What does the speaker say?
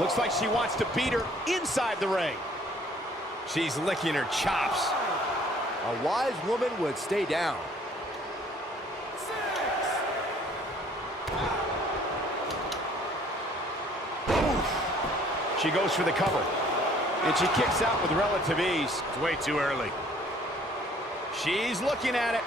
Looks like she wants to beat her inside the ring. She's licking her chops. A wise woman would stay down. She goes for the cover. And she kicks out with relative ease. It's way too early. She's looking at it.